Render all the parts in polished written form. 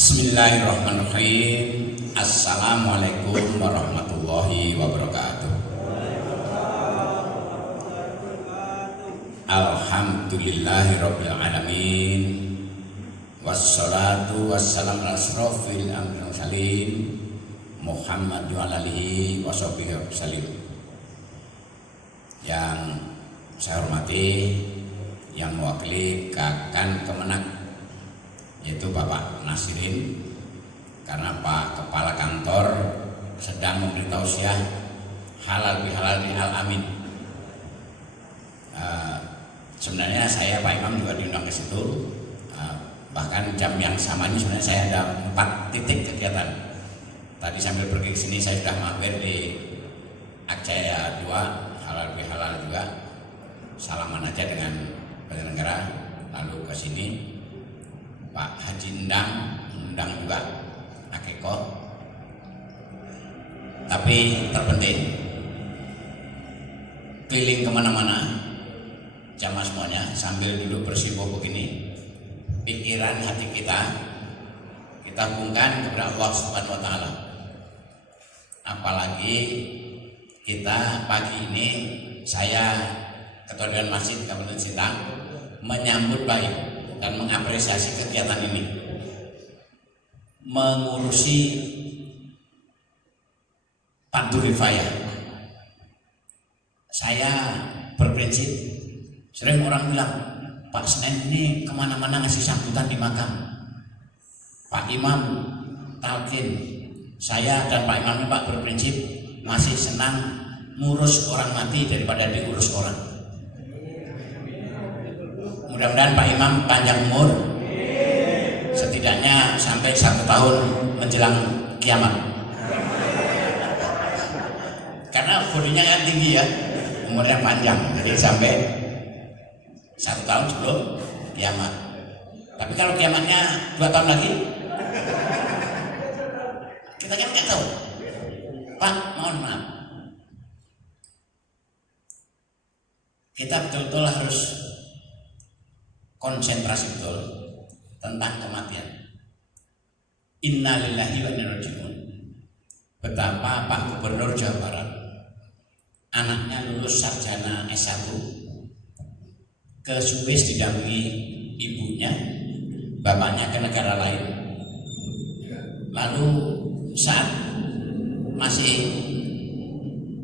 Bismillahirrahmanirrahim. Assalamualaikum warahmatullahi wabarakatuh. Alhamdulillahirabbil alamin. Wassalatu wassalamu ala asrofil anbiya'i wal mursalin Muhammad wa alihi washabihi wasallim. Yang saya hormati, yang mewakili Kakan Kemenak, yaitu Bapak Nasirin, karena Pak Kepala Kantor sedang memberi tausiah halal bihalal di Al Amin. Sebenarnya saya Pak Imam juga diundang ke situ. Bahkan jam yang sama ini sebenarnya saya ada 4 titik kegiatan. Tadi sambil pergi ke sini saya sudah mampir di Akjaya 2 halal bihalal juga. Salaman aja dengan penyelenggara, lalu ke sini Pak Haji undang juga Akeko. Tapi terpenting, keliling kemana-mana jamaah semuanya sambil duduk bersibuk begini, pikiran hati kita hubungkan kepada Allah Subhanahu wa Ta'ala. Apalagi kita pagi ini, saya Ketua Dewan Masjid Kabupaten Sintang menyambut baik dan mengapresiasi kegiatan ini, mengurusi Fardu Kifayah. Saya berprinsip, sering orang bilang Pak Senen ini kemana-mana ngasih sambutan di makam, Pak Imam talqin. Saya dan Pak Imam ini Pak berprinsip masih senang ngurus orang mati daripada diurus orang. Mudah-mudahan Pak Imam panjang umur, setidaknya sampai 1 tahun menjelang kiamat. Karena bodinya kan tinggi ya, umurnya panjang, jadi sampai 1 tahun sebelum kiamat. Tapi kalau kiamatnya 2 tahun lagi, kita kan nggak tahu. Pak, mohon maaf, kita betul-betul harus konsentrasi betul tentang kematian. Innalillahi wa inna ilaihi raji'un. Betapa Pak Gubernur Jawa Barat, anaknya lulus sarjana S1 ke Swiss didampingi ibunya, bapaknya ke negara lain. Lalu saat masih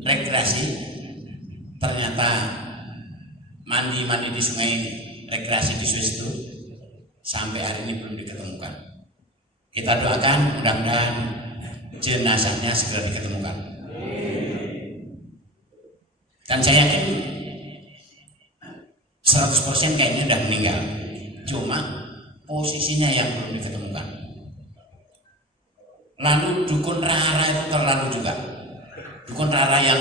rekreasi, ternyata mandi di sungai rekreasi di Swiss itu sampai hari ini belum diketemukan. Kita doakan mudah-mudahan jenazahnya segera diketemukan. Dan saya yakin 100% kayaknya udah meninggal, cuma posisinya yang belum diketemukan. Lalu Dukun Rara itu terlalu juga. Dukun Rara yang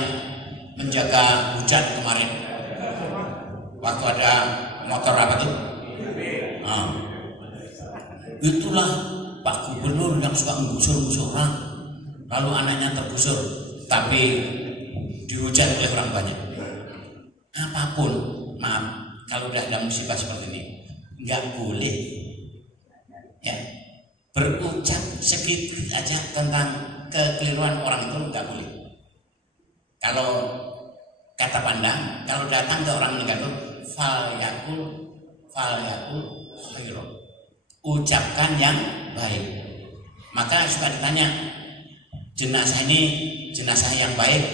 menjaga hujan kemarin, waktu ada motor apa tuh? Itulah Pak Gubernur yang suka menggusur orang, lalu anaknya tergusur, tapi dihujat oleh orang banyak. Apapun, maaf, kalau udah ada musibah seperti ini, nggak boleh ya berucap sedikit aja tentang kekeliruan orang itu, nggak boleh. Kalau kata pandang, kalau datang ke orang meninggal itu fal yakul khairon, ucapkan yang baik. Maka suka ditanya, jenazah ini jenazah yang baik.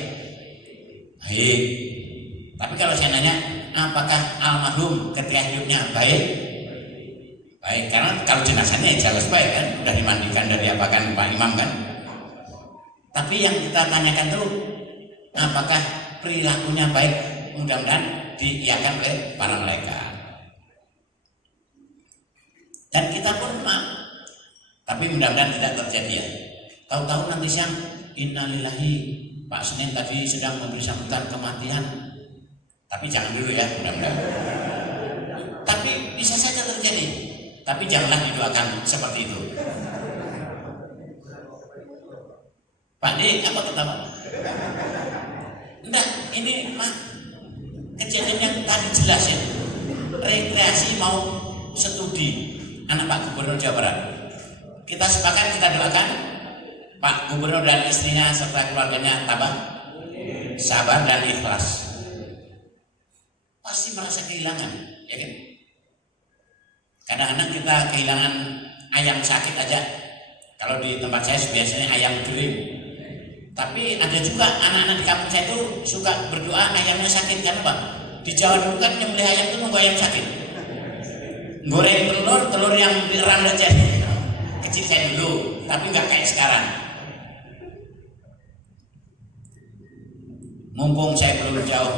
Tapi kalau saya nanya, apakah almarhum ketika hidupnya baik? Baik, karena kalau jenazahnya jelas baik kan, udah dimandikan dari apakan Pak Imam kan. Tapi yang kita tanyakan tuh, apakah perilakunya baik? Mudah-mudahan diiyakan oleh para malaikat. Dan kita pun maaf, tapi mudah-mudahan tidak terjadi ya. Tahu-tahu nanti siang, innalillahi, Pak Senin tadi sedang memberi sambutan kematian. Tapi jangan dulu ya, mudah-mudahan. Tapi bisa saja terjadi. Tapi janganlah didoakan seperti itu. Pak D, apa ketawa? Enggak, ini Pak, kejadian yang tadi jelas ya. Rekreasi mau studi anak Pak Gubernur Jawa Barat. Kita sepakat, kita doakan Pak Gubernur dan istrinya serta keluarganya tabah, sabar dan ikhlas. Pasti merasa kehilangan, ya kan? Kadang-kadang kita kehilangan ayam sakit aja. Kalau di tempat saya biasanya ayam kering. Tapi ada juga anak-anak di kampung saya itu suka berdoa ayamnya sakit. Karena Pak, di Jawa dulu kan nyembelih ayam itu nunggu ayam sakit. Goreng telur yang direndam aja. Kecil saya dulu, tapi nggak kayak sekarang. Mumpung saya belum jauh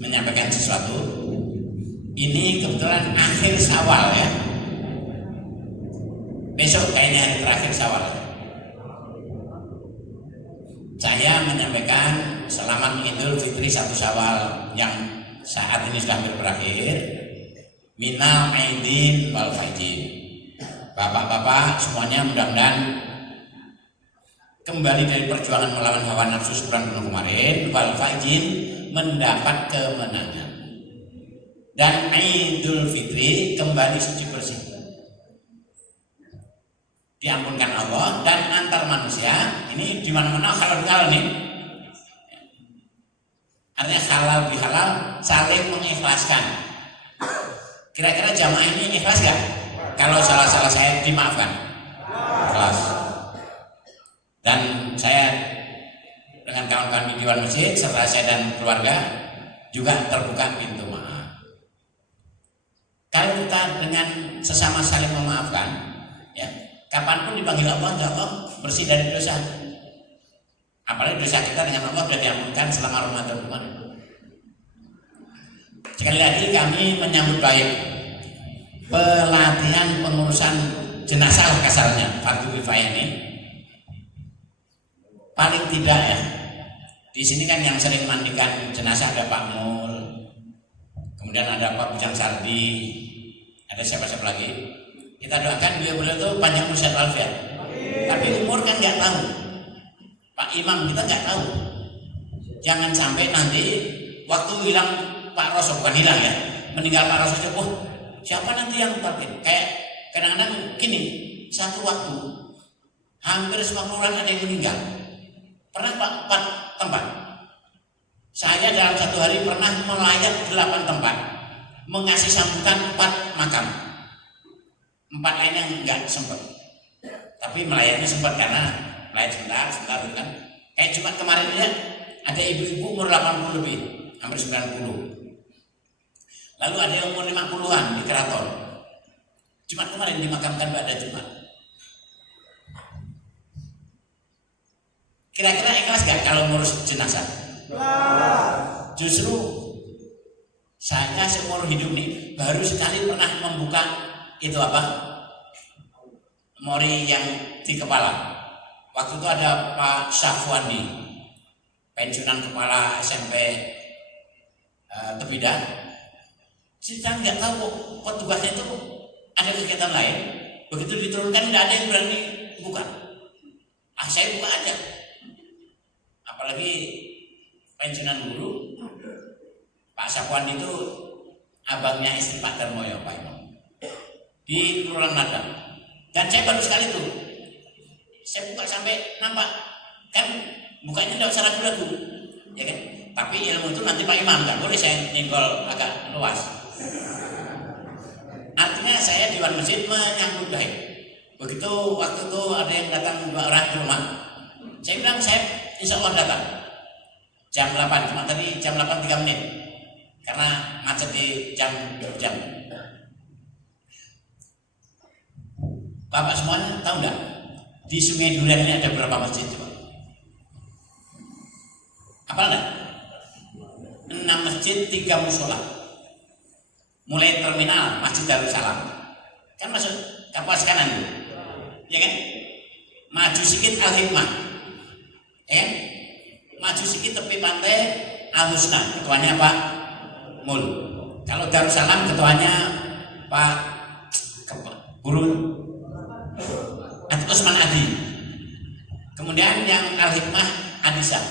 menyampaikan sesuatu, ini kebetulan akhir Syawal ya. Besok kayaknya hari terakhir Syawal. Saya menyampaikan selamat Idul Fitri 1 Syawal yang saat ini sudah hampir berakhir. Minal aidin wal faizin. Bapak-bapak semuanya mudah-mudahan kembali dari perjuangan melawan hawa nafsu sebulan penuh kemarin, wal faizin, mendapat kemenangan. Dan Idul Fitri kembali suci bersih, diampunkan Allah, dan antar manusia ini di mana-mana halal nih. Artinya halal bihalal, saling mengikhlaskan. Kira-kira jamaah ini ikhlas gak? Kalau salah-salah saya dimaafkan. Ikhlas. Dan saya dengan kawan-kawan di Dewan Masjid serta saya dan keluarga juga terbuka pintu maaf. Kalau kita dengan sesama saling memaafkan, ya, kapanpun dipanggil Allah, ya Allah bersih dari dosa. Apalagi dosa kita dengan Allah sudah diampunkan selama Ramadan kemarin. Sekali lagi kami menyambut baik pelatihan pengurusan jenazah kasarnya fardu kifayah ini. Paling tidak ya, di sini kan yang sering mandikan jenazah ada Pak Mul, kemudian ada Pak Bujang Sardi, ada siapa-siapa lagi. Kita doakan beliau itu panjang umur sehat walafiat. Tapi umur kan nggak tahu. Pak Imam kita nggak tahu. Jangan sampai nanti waktu hilang Pak Roso, bukan hilang ya, meninggal Pak Roso, siapa nanti yang talqin? Kayak kadang-kadang gini, satu waktu hampir semua kelurahan ada yang meninggal. Pernah Pak 4 tempat. Saya dalam satu hari pernah melayat 8 tempat, mengasih sambutan 4 makam. 4 lainnya enggak sempat. Tapi melayatnya sempat karena melayat sebentar kan. Kayak Jumat kemarin ya, ada ibu-ibu umur 80 lebih, hampir 90. Lalu ada yang umur 50-an di Keraton. Jumat kemarin dimakamkan pada Jumat. Kira-kira ikhlas gak kalau ngurus jenazah? Justru saya seumur hidup nih baru sekali pernah membuka itu apa? Mori yang di kepala. Waktu itu ada Pak Syafwandi, pensiunan kepala SMP Tepidan. Kita nggak tahu kok tugasnya itu ada kegiatan lain. Begitu diturunkan nggak ada yang berani buka. Saya buka aja. Apalagi pensiunan guru, Pak Syafwan itu abangnya istri Pak Darmoyo, Pak Imam, di Kelurahan Madang. Dan saya baru sekali tuh, saya buka sampai nampak, kan bukanya tidak usah ragu-ragu, ya kan? Tapi ilmu itu nanti Pak Imam, nggak boleh saya nyenggol agak luas. Artinya saya di Dewan Masjid menyambut baik. Begitu waktu itu ada yang datang 2 orang ke rumah, saya bilang saya insya Allah datang jam 8, cuma tadi jam 8:03 karena macet di jam 2 jam. Bapak semuanya tahu nggak di Sungai Durian ini ada berapa masjid coba? Apa enggak? 6 masjid, 3 musola. Mulai terminal Masjid Darussalam, kan masuk kapas kanan tuh, ya kan? Maju sedikit Al-Hikmah, ya kan? Maju sedikit tepi pantai Al-Husna, ketuanya Pak Mul. Kalau Darussalam ketuanya Pak Guru Usman Adi. Kemudian yang Al-Hikmah Adisa.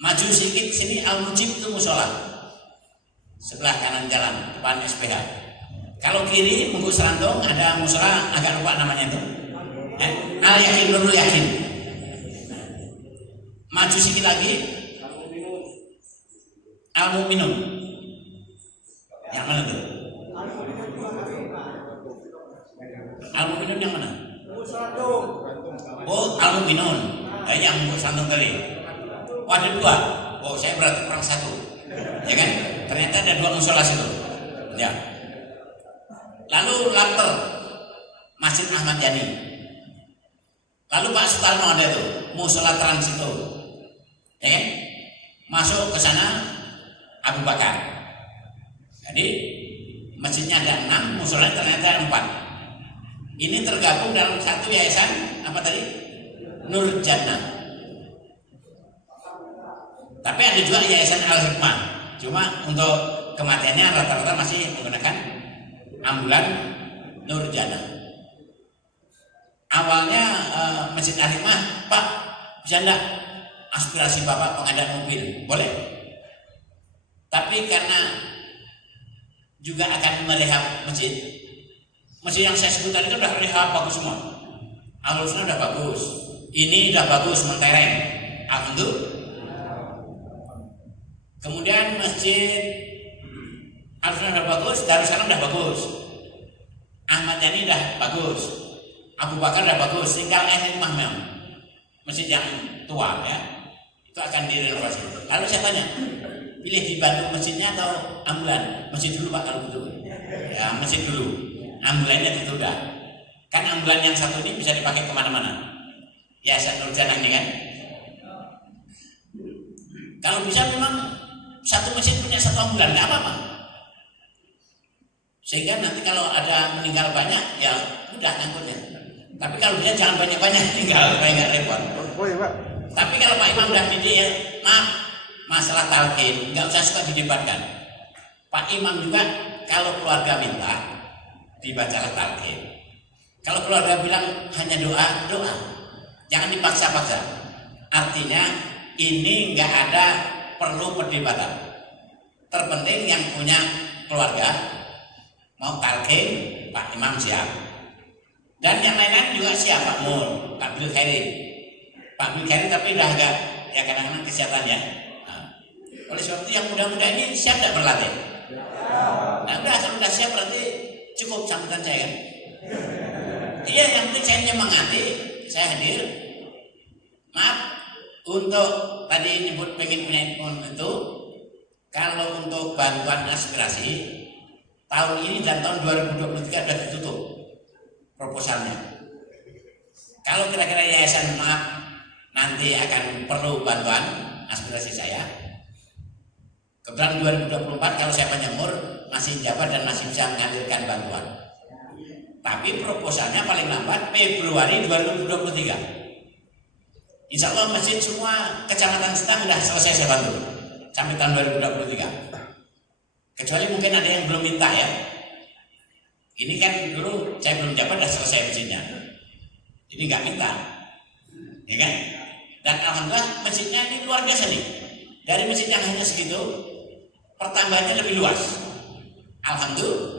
Maju sedikit sini Al-Mujib itu musola. Sebelah kanan jalan depan SPH. Kalau kiri Munggu Serantong ada musola agak lupa namanya itu. Al Yakin, Nurul Yakin. Maju sedikit lagi Al Mu'minun. Yang mana tuh? Al Mu'minun yang mana? Oh, Al Mu'minun. Yang Munggu Serantong tadi. Oh, ada dua. Oh, saya berarti kurang satu. Ya kan? Ternyata ada dua musola situ. Ya. Lalu Lamper Masjid Ahmad Yani. Lalu Pak Sutarno ada tuh musola Transito. Ya kan? Masuk ke sana Abu Bakar. Jadi masjidnya ada 6, musola ternyata ada 4. Ini tergabung dalam satu yayasan apa tadi? Nur Jannah. Tapi ada juga yayasan Al Hikmah. Cuma untuk kematiannya rata-rata masih menggunakan ambulan Nur Jannah. Awalnya Masjid Al Hikmah, Pak, bisa enggak aspirasi Bapak pengadaan mobil? Boleh. Tapi karena juga akan merehab masjid yang saya sebut tadi itu udah rehab bagus semua. Alusnya udah bagus. Ini udah bagus mentereng. Alhamdulillah. Kemudian masjid Alusnya udah bagus, Darussalam udah bagus. Ahmad Yani udah bagus. Abu Bakar udah bagus, tinggal Hikmah memang. Masjid yang tua ya. Itu akan direnovasi. Lalu saya tanya, pilih dibantu masjidnya atau ambulan? Masjid dulu Pak kalau gitu. Ya, masjid dulu. Ambulannya ditunda. Kan ambulan yang satu ini bisa dipakai kemana-mana. Ya, saya Nur Jannah ini kan. Kalau bisa memang satu masjid punya satu ambulan, nggak apa-apa. Sehingga nanti kalau ada meninggal banyak, ya udah ngangkutnya. Tapi kalau dia jangan banyak-banyak tinggal, supaya nggak repot. Oh iya Pak. Tapi kalau Pak Imam udah didik ya, maaf, masalah talqin nggak usah suka didebatkan. Pak Imam juga kalau keluarga minta dibacalah talqin. Kalau keluarga bilang hanya doa, doa. Jangan dipaksa-paksa. Artinya ini nggak ada perlu perdebatan. Terpenting yang punya keluarga mau talqin, Pak Imam siap. Dan yang lain-lain juga siap, Pak Mul, Pak Bil Khairi. Pak Bil Khairi tapi udah agak ya kadang-kadang kesehatan ya. Nah, oleh sebab itu yang muda-muda ini siap tidak berlatih. Nah udah kalau udah siap berarti cukup sambutan saya kan. Iya yang penting saya nyemangati, saya hadir. Maaf untuk tadi nyebut pengen punya handphone itu, kalau untuk bantuan aspirasi tahun ini dan tahun 2023 sudah ditutup proposalnya. Kalau kira-kira yayasan maaf nanti akan perlu bantuan aspirasi saya. Kebetulan 2024 kalau saya panjang umur masih jabat dan masih bisa menghadirkan bantuan. Tapi proposalnya paling lambat Februari 2023. Insya Allah masjid semua kecamatan Setang sudah selesai saya bantu sampai tahun 2023. Kecuali mungkin ada yang belum minta ya. Ini kan dulu saya belum jabat sudah selesai masjidnya. Jadi nggak minta, ya kan? Dan alhamdulillah masjidnya ini luar biasa nih. Dari masjid yang hanya segitu, pertambahannya lebih luas. Alhamdulillah.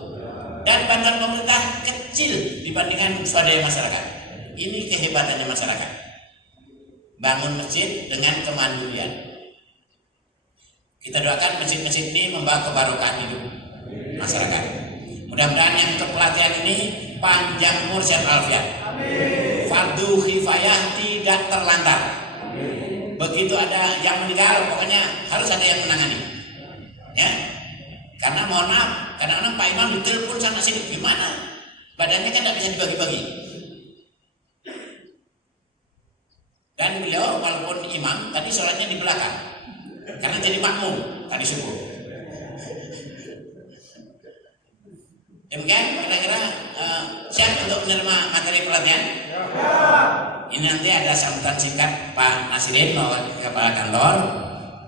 Dan bantuan pemerintah kecil dibandingkan swadaya masyarakat. Ini kehebatannya masyarakat. Bangun masjid dengan kemandirian. Kita doakan masjid-masjid ini membawa kebarokahan hidup masyarakat. Mudah-mudahan yang kepelatihan ini panjang umur sehat walafiat. Fardu kifayah tidak terlantar. Begitu ada yang meninggal, pokoknya harus ada yang menangani. Ya, karena mohon maaf, kadang-kadang Pak Imam ditelepon sana sini, gimana? Badannya kan tidak bisa dibagi-bagi. Dan beliau walaupun imam, tadi sholatnya di belakang, karena jadi makmum tadi subuh. Demikian kira-kira siap untuk menerima materi pelatihan. Ini nanti ada sambutan singkat Pak Nasirin, Kepala Kantor.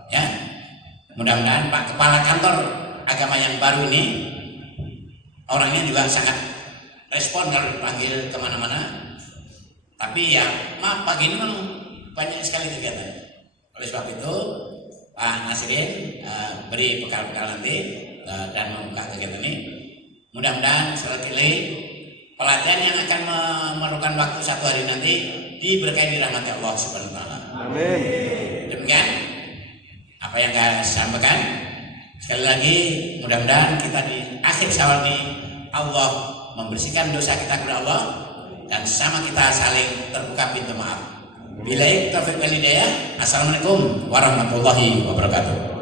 Ya, mudah-mudahan Pak Kepala Kantor Agama yang baru ini orangnya juga sangat respon kalau dipanggil kemana-mana. Tapi ya maaf pagi ini memang banyak sekali kegiatan. Oleh sebab itu Pak Nasirin beri bekal-bekal nanti dan membuka kegiatan ini. Mudah-mudahan sekali pelatihan yang akan memerlukan waktu 1 hari nanti diberkahi rahmat Allah Subhanahu wa taala. Amin. Demikian apa yang saya sampaikan. Sekali lagi mudah-mudahan kita di akhir Syawal ini Allah membersihkan dosa kita kepada Allah dan sama kita saling terbuka pintu maaf. Billahi taufiq wal hidayah. Assalamualaikum warahmatullahi wabarakatuh.